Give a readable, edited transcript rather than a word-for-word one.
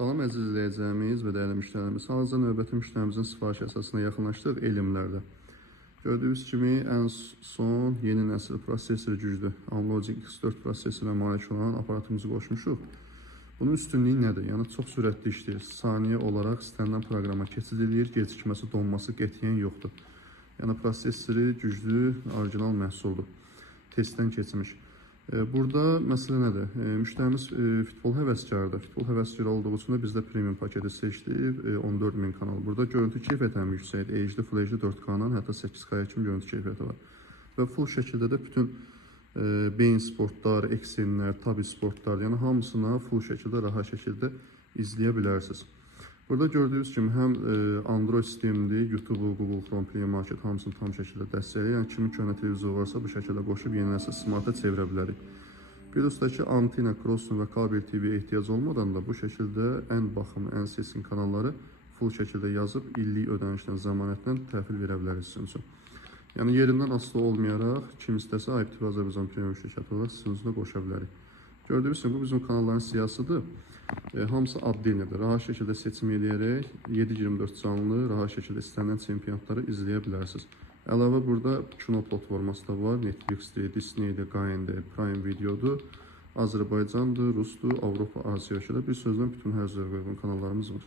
Salam əziz izləyicilərimiz və dəyərli müştərilərimiz. Hal-hazırda növbəti müştərimizin sifariş əsasına yaxınlaşdıq elmlərdə. Gördüyünüz kimi ən son yeni nəsil prosesor güclü AMLogic X4 prosesoruna malik olan aparatımızı qoşmuşuq. Bunun üstünlüyü nədir? Yəni çox sürətli işləyir. Saniyə olaraq istənilən proqrama keçid edir, gecikməsi, donması qətiyyən yoxdur. Yəni prosesoru güclü, orijinal məhsuldur. Testdən keçmiş. Burada məsələ nədir? Müştərimiz futbol həvəskarıdır. Futbol həvəskarı olduğu üçün də bizdə premium paketi seçdik. 14.000 kanal. Burada görüntü keyfiyyəti həm yüksəkdir. HD, Full HD 4K-dan hətta 8K-ya kimi görüntü keyfiyyəti var. Və full şəkildə də bütün beyin sportlar, eksenlər, tabi sportlar, yəni hamısına full şəkildə, rahat şəkildə izləyə bilərsiniz. Burada gördüyünüz kimi həm Android sistemidir, YouTube, Google Chrome, Play Market hamısını tam şəkildə dəstəkləyir. Yəni kimin köhnə televizoru varsa bu şəkildə qoşub yeni nəsil smarta çevirə bilərik. Bir üstəki antena, crossing və kabel TV ehtiyac olmadan da bu şəkildə ən baxımlı, ən seçkin kanalları full şəkildə yazıb illik ödənişdən, zəmanətdən təhvil verə bilərik sizin üçün. Yəni yerindən asılı olmayaraq kim istəsə IPTV Azərbaycan Premium şirkəti olaraq sizin üçün də qoşa bilərik. Gördüyünüz kimi bu bizim kanalların siyasıdır. Hamısı addelnidir. Rahat şəkildə seçim edərək 7/24 canlı, rahat şəkildə istənilən çempionatları izləyə bilərsiniz. Əlavə burada kino platforması da var. Netflixdir, Disneydir, Qayendir, Prime Videodur, Azərbaycandır, Rusdur, Avropa, Asiya ölkələri. Bir sözlə bütün hər zövq uyğun kanallarımız var.